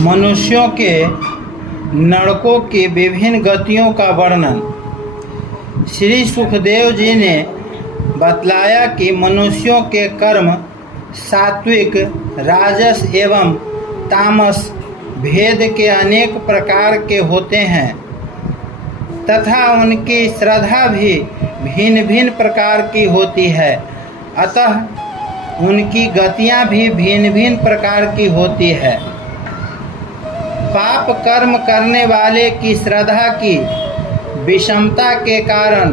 मनुष्यों के नरकों की विभिन्न गतियों का वर्णन। श्री सुखदेव जी ने बतलाया कि मनुष्यों के कर्म सात्विक, राजस एवं तामस भेद के अनेक प्रकार के होते हैं तथा उनकी श्रद्धा भी भिन्न भिन्न प्रकार की होती है, अतः उनकी गतियाँ भी भिन्न भिन्न प्रकार की होती है। पाप कर्म करने वाले की श्रद्धा की विषमता के कारण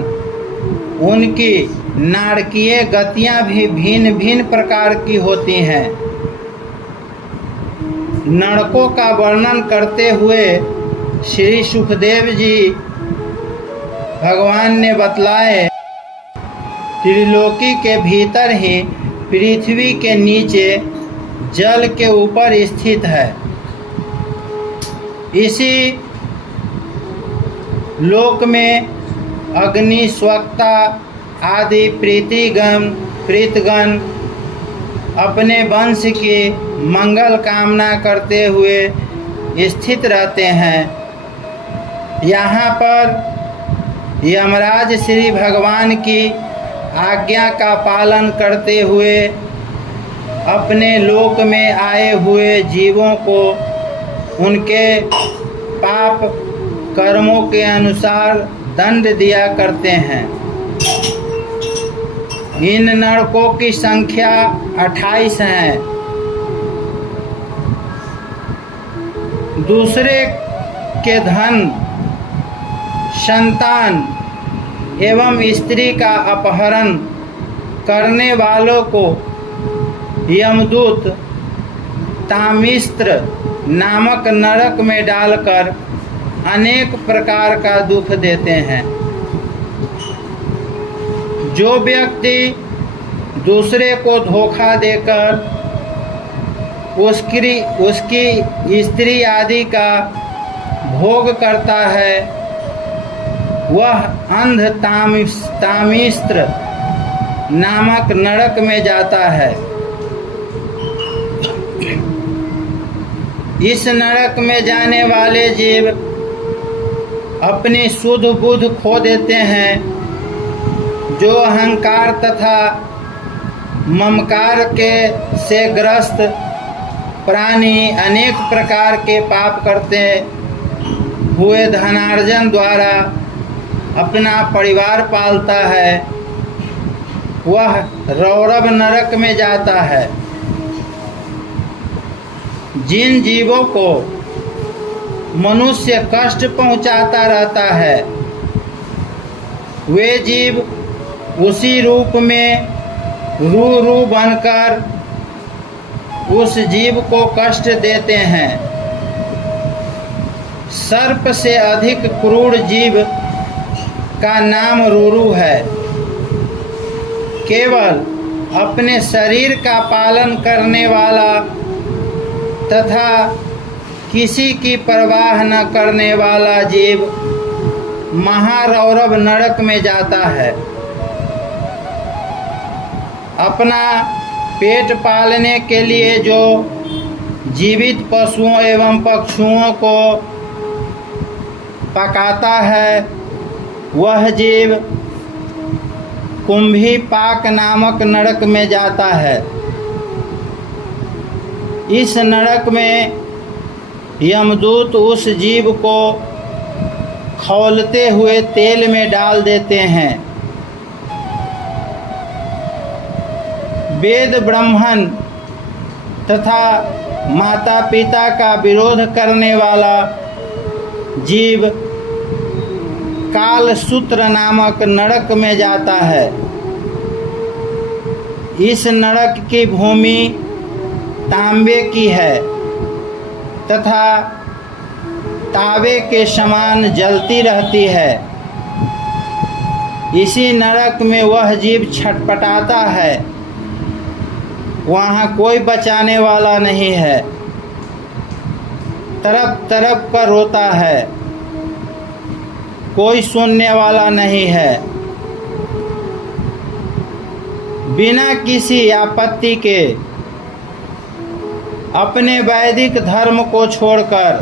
उनकी नारकीय गतियाँ भी भिन्न भिन्न प्रकार की होती हैं। नरकों का वर्णन करते हुए श्री सुखदेव जी भगवान ने बतलाए, त्रिलोकी के भीतर ही पृथ्वी के नीचे जल के ऊपर स्थित है। इसी लोक में अग्नि, स्वक्ता आदि प्रीतगण अपने वंश की मंगल कामना करते हुए स्थित रहते हैं। यहाँ पर यमराज श्री भगवान की आज्ञा का पालन करते हुए अपने लोक में आए हुए जीवों को उनके पाप कर्मों के अनुसार दंड दिया करते हैं। इन नरकों की संख्या 28 है। दूसरे के धन, संतान एवं स्त्री का अपहरण करने वालों को यमदूत तामिस्त्र नामक नरक में डालकर अनेक प्रकार का दुख देते हैं। जो व्यक्ति दूसरे को धोखा देकर उसकी स्त्री आदि का भोग करता है, वह अंध तामिस्त्र नामक नरक में जाता है। इस नरक में जाने वाले जीव अपनी शुद्ध बुद्धि खो देते हैं। जो अहंकार तथा ममकार से ग्रस्त प्राणी अनेक प्रकार के पाप करते हुए धनार्जन द्वारा अपना परिवार पालता है, वह रौरव नरक में जाता है। जिन जीवों को मनुष्य कष्ट पहुंचाता रहता है, वे जीव उसी रूप में रू बनकर उस जीव को कष्ट देते हैं। सर्प से अधिक क्रूर जीव का नाम रूरू है। केवल अपने शरीर का पालन करने वाला तथा किसी की परवाह न करने वाला जीव महारौरव नरक में जाता है। अपना पेट पालने के लिए जो जीवित पशुओं एवं पक्षुओं को पकाता है, वह जीव कुंभी पाक नामक नरक में जाता है। इस नरक में यमदूत उस जीव को खौलते हुए तेल में डाल देते हैं। वेद ब्राह्मण तथा माता पिता का विरोध करने वाला जीव कालसूत्र नामक नरक में जाता है। इस नरक की भूमि तांबे की है तथा तावे के समान जलती रहती है। इसी नरक में वह जीव छटपटाता है। वहाँ कोई बचाने वाला नहीं है। तरफ तरफ पर रोता है, कोई सुनने वाला नहीं है। बिना किसी आपत्ति के अपने वैदिक धर्म को छोड़कर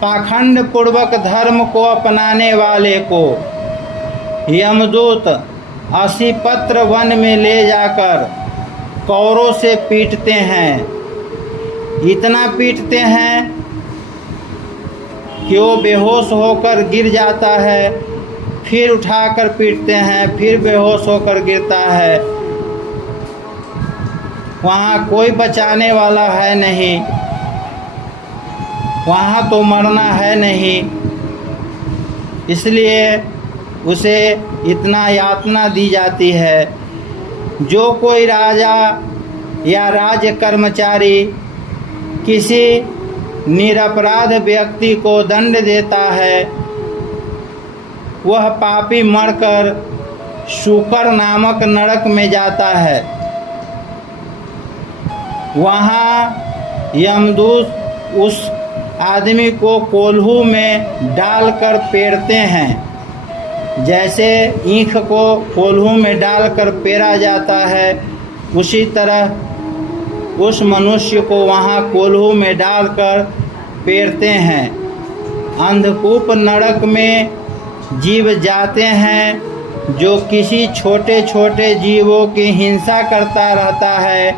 पाखंड पूर्वक धर्म को अपनाने वाले को यमदूत असीपत्र वन में ले जाकर कौरों से पीटते हैं। इतना पीटते हैं कि वो बेहोश होकर गिर जाता है, फिर उठाकर पीटते हैं, फिर बेहोश होकर गिरता है। वहाँ कोई बचाने वाला है नहीं, वहाँ तो मरना है नहीं, इसलिए उसे इतना यातना दी जाती है। जो कोई राजा या राज्य कर्मचारी किसी निरपराध व्यक्ति को दंड देता है, वह पापी मरकर शूकर नामक नरक में जाता है। वहाँ यमदूत उस आदमी को कोल्हू में डालकर पेरते हैं। जैसे ईंख को कोल्हू में डालकर पेरा जाता है, उसी तरह उस मनुष्य को वहाँ कोल्हू में डालकर पेरते हैं। अंधकूप नरक में जीव जाते हैं जो किसी छोटे छोटे जीवों की हिंसा करता रहता है।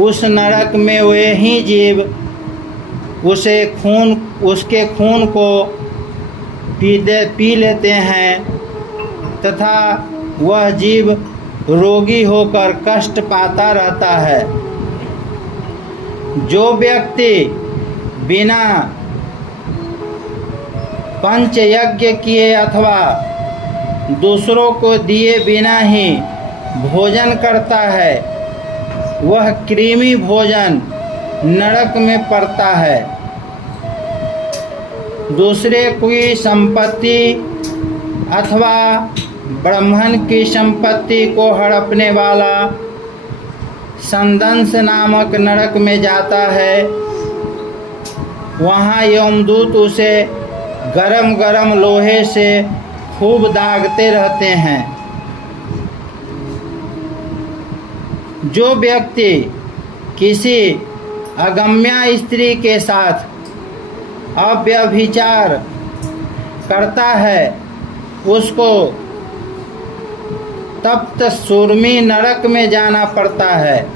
उस नरक में वे ही जीव उसके खून को पी लेते हैं तथा वह जीव रोगी होकर कष्ट पाता रहता है। जो व्यक्ति बिना पंचयज्ञ किए अथवा दूसरों को दिए बिना ही भोजन करता है, वह कृमि भोजन नरक में पड़ता है। दूसरे की संपत्ति अथवा ब्राह्मण की संपत्ति को हड़पने वाला संदंस नामक नरक में जाता है। वहाँ यमदूत उसे गरम गरम लोहे से खूब दागते रहते हैं। जो व्यक्ति किसी अगम्या स्त्री के साथ अव्यभिचार करता है, उसको तप्त सुरमी नरक में जाना पड़ता है।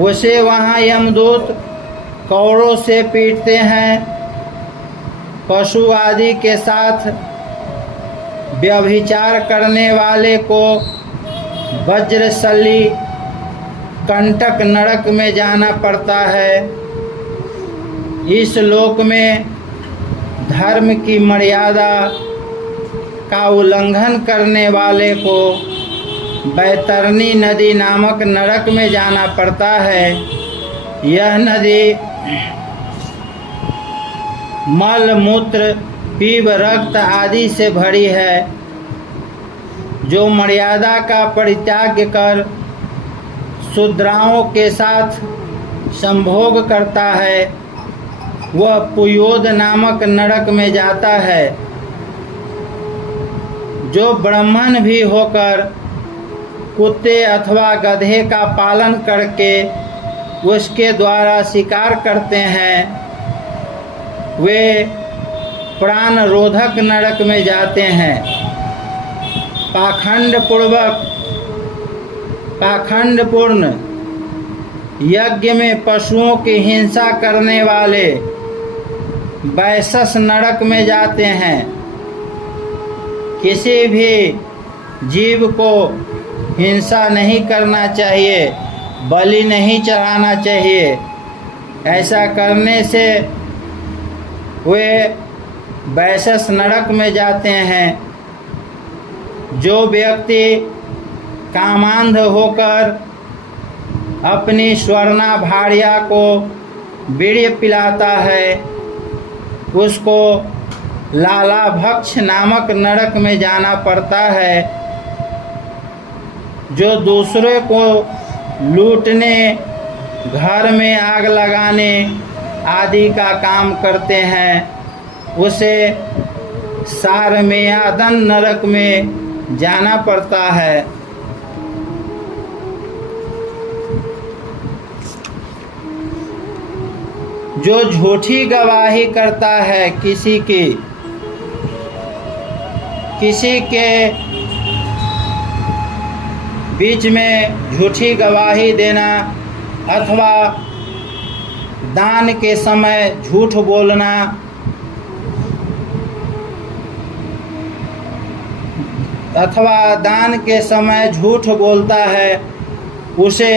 उसे वहाँ यमदूत कौड़ों से पीटते हैं। पशु आदि के साथ व्यभिचार करने वाले को वज्रशल्य कंटक नरक में जाना पड़ता है। इस लोक में धर्म की मर्यादा का उल्लंघन करने वाले को बैतरनी नदी नामक नरक में जाना पड़ता है। यह नदी मल मूत्र पीव रक्त आदि से भरी है। जो मर्यादा का परित्याग कर शूद्राओं के साथ संभोग करता है, वह पुयोद नामक नरक में जाता है। जो ब्राह्मण भी होकर कुत्ते अथवा गधे का पालन करके उसके द्वारा शिकार करते हैं, वे प्राण रोधक नरक में जाते हैं। पाखंडपूर्ण यज्ञ में पशुओं की हिंसा करने वाले वैशस नरक में जाते हैं। किसी भी जीव को हिंसा नहीं करना चाहिए, बलि नहीं चढ़ाना चाहिए। ऐसा करने से वे वैशस नरक में जाते हैं। जो व्यक्ति कामांध होकर अपनी स्वर्णा भार्या को वीर्य पिलाता है, उसको लालाभक्ष नामक नरक में जाना पड़ता है। जो दूसरे को लूटने, घर में आग लगाने आदि का काम करते हैं, उसे सारमेयादन नरक में जाना पड़ता है। जो झूठी गवाही करता है, किसी के बीच में झूठी गवाही देना अथवा दान के समय झूठ बोलना, अथवा दान के समय झूठ बोलता है, उसे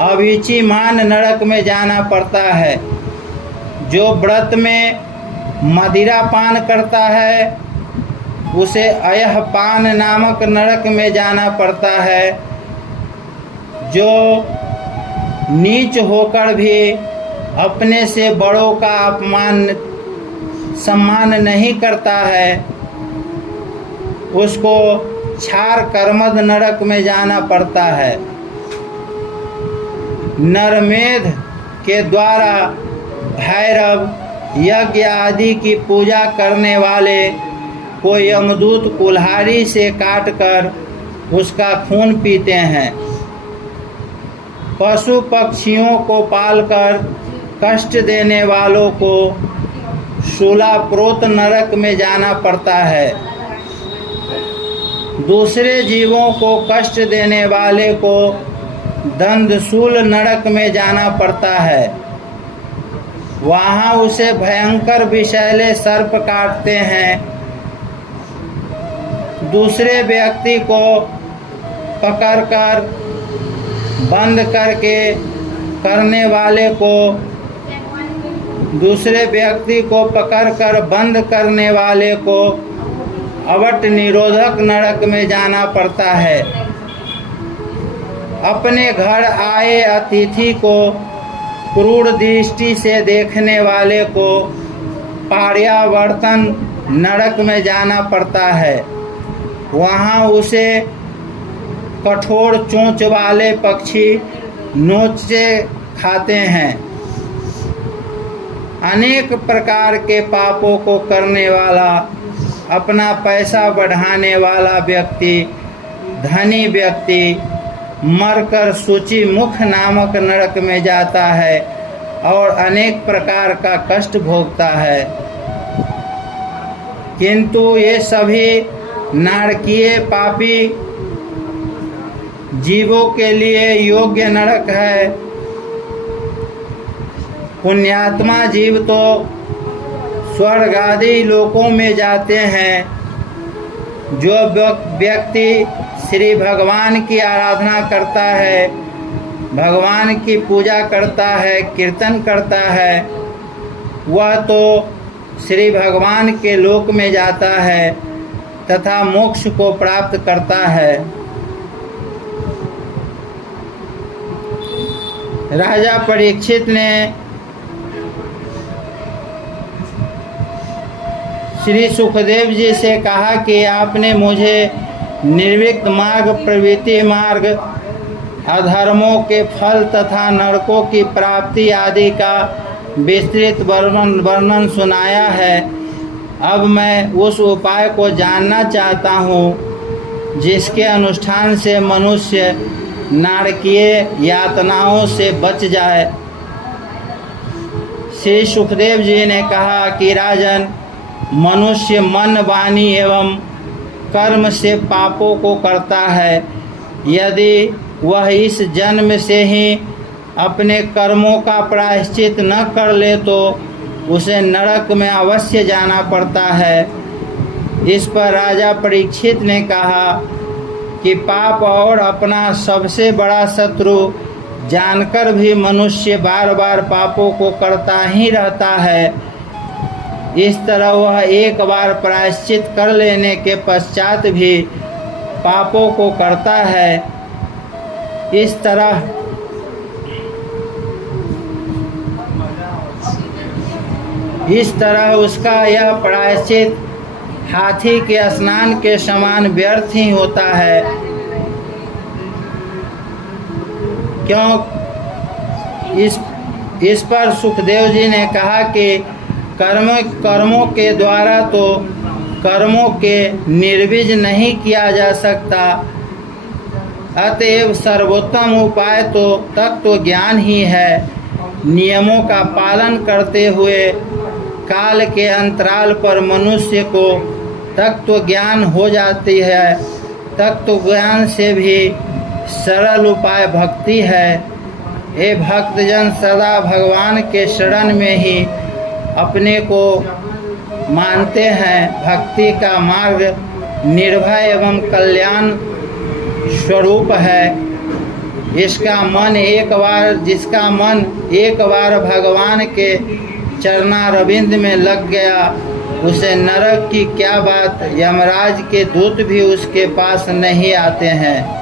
अविचिमान नरक में जाना पड़ता है। जो व्रत में मदिरा पान करता है, उसे अयहपान नामक नरक में जाना पड़ता है। जो नीच होकर भी अपने से बड़ों का सम्मान नहीं करता है, उसको क्षार कर्मद नरक में जाना पड़ता है। नरमेध के द्वारा भैरव यज्ञ आदि की पूजा करने वाले को यमदूत कुल्हाड़ी से काटकर उसका खून पीते हैं। पशु पक्षियों को पालकर कष्ट देने वालों को शूलाप्रोत नरक में जाना पड़ता है। दूसरे जीवों को कष्ट देने वाले को दंडशूल नरक में जाना पड़ता है। वहाँ उसे भयंकर विषैले सर्प काटते हैं। दूसरे व्यक्ति को पकड़कर बंद करके करने वाले को दूसरे व्यक्ति को पकड़कर बंद करने वाले को अवट निरोधक नरक में जाना पड़ता है। अपने घर आए अतिथि को क्रूर दृष्टि से देखने वाले को पार्यावर्तन नरक में जाना पड़ता है। वहाँ उसे कठोर चोंच वाले पक्षी नोचे खाते हैं। अनेक प्रकार के पापों को करने वाला, अपना पैसा बढ़ाने वाला व्यक्ति, धनी व्यक्ति मरकर सूची मुख नामक नरक में जाता है और अनेक प्रकार का कष्ट भोगता है। किंतु ये सभी नारकीय पापी जीवों के लिए योग्य नरक है। पुण्यात्मा जीव तो स्वर्ग आदि लोकों में जाते हैं। जो व्यक्ति श्री भगवान की आराधना करता है, भगवान की पूजा करता है, कीर्तन करता है, वह तो श्री भगवान के लोक में जाता है तथा मोक्ष को प्राप्त करता है। राजा परीक्षित ने श्री सुखदेव जी से कहा कि आपने मुझे निर्विघ्न मार्ग, प्रवृत्ति मार्ग, अधर्मों के फल तथा नरकों की प्राप्ति आदि का विस्तृत वर्णन सुनाया है। अब मैं उस उपाय को जानना चाहता हूँ जिसके अनुष्ठान से मनुष्य नारकीय यातनाओं से बच जाए। श्री सुखदेव जी ने कहा कि राजन, मनुष्य मन, वाणी एवं कर्म से पापों को करता है। यदि वह इस जन्म से ही अपने कर्मों का प्रायश्चित न कर ले तो उसे नरक में अवश्य जाना पड़ता है। इस पर राजा परीक्षित ने कहा कि पाप और अपना सबसे बड़ा शत्रु जानकर भी मनुष्य बार बार पापों को करता ही रहता है। इस तरह वह एक बार प्रायश्चित कर लेने के पश्चात भी पापों को करता है। इस तरह उसका यह प्रायश्चित हाथी के स्नान के समान व्यर्थ ही होता है। क्यों? इस पर सुखदेव जी ने कहा कि कर्मों के द्वारा तो कर्मों के निर्वीज नहीं किया जा सकता, अतएव सर्वोत्तम उपाय तो तत्व ज्ञान ही है। नियमों का पालन करते हुए काल के अंतराल पर मनुष्य को तत्व ज्ञान हो जाती है। तत्व ज्ञान से भी सरल उपाय भक्ति है। हे भक्तजन, सदा भगवान के शरण में ही अपने को मानते हैं। भक्ति का मार्ग निर्भय एवं कल्याण स्वरूप है। जिसका मन एक बार भगवान के चरणारविंद में लग गया, उसे नरक की क्या बात, यमराज के दूत भी उसके पास नहीं आते हैं।